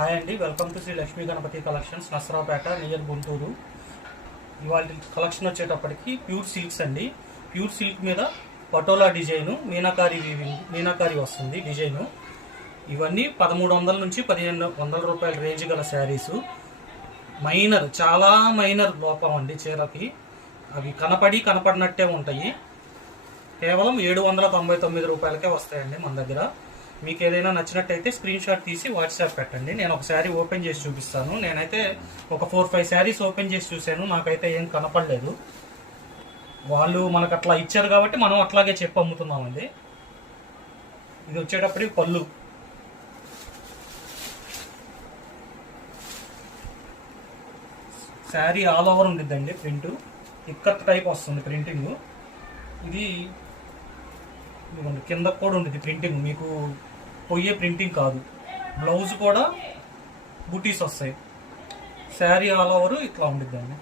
Hi అండి, welcome to Shri Lakshmi Ganapathi collections, Nasarapeta near Guntur. ఇవాళ collection వచ్చేటప్పటికి ప్యూర్ సిల్క్స్ అండి. ప్యూర్ సిల్క్ మీద పటోలా డిజైను, మీనాకారి వస్తుంది డిజైను. ఇవన్నీ 1300 నుంచి 1500 రూపాయల రేంజ్ గల శారీసు. మైనర్, చాలా మైనర్ లోపం అండి చీరకి. అవి కనపడినట్టే ఉంటాయి. కేవలం 799 రూపాయలకే వస్తాయండి మన దగ్గర. మీకు ఏదైనా నచ్చినట్టయితే స్క్రీన్ షాట్ తీసి వాట్సాప్ పెట్టండి. నేను ఒక శారీ ఓపెన్ చేసి చూపిస్తాను. నేనైతే ఒక 4-5 శారీస్ ఓపెన్ చేసి చూశాను, నాకైతే ఏం కనపడలేదు. వాళ్ళు మనకు అట్లా ఇచ్చారు కాబట్టి మనం అట్లాగే చెప్పి అమ్ముతున్నామండి. ఇది వచ్చేటప్పటికి పళ్ళు. శారీ ఆల్ ఓవర్ ఉండిద్దండి. ప్రింట్ ఇక్కత్ టైప్ వస్తుంది ప్రింటింగ్. ఇది కింద కూడా ఉంటుంది ప్రింటింగ్, మీకు పోయే ప్రింటింగ్ కాదు. బ్లౌజ్ కూడా బూటీస్ వస్తాయి. శారీ ఆల్ ఓవర్ ఇట్లా ఉండిద్దండి.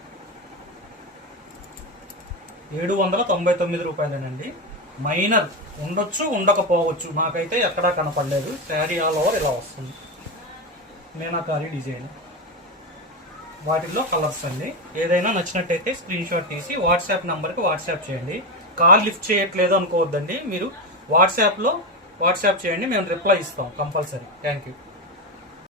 799 రూపాయలేనండి. మైనర్ ఉండొచ్చు, ఉండకపోవచ్చు, నాకైతే ఎక్కడా కనపడలేదు. శారీ ఆల్ ఓవర్ ఇలా వస్తుంది, మీనాకారి డిజైన్. వాటిల్లో కలర్స్ అండి. ఏదైనా నచ్చినట్టయితే స్క్రీన్ షాట్ తీసి వాట్సాప్ నెంబర్కి వాట్సాప్ చేయండి. కాల్ లిఫ్ట్ చేయట్లేదు అనుకోవద్దండి. మీరు వాట్సాప్ చేయండి, మేము రిప్లై ఇస్తాం కంపల్సరీ. Thank you.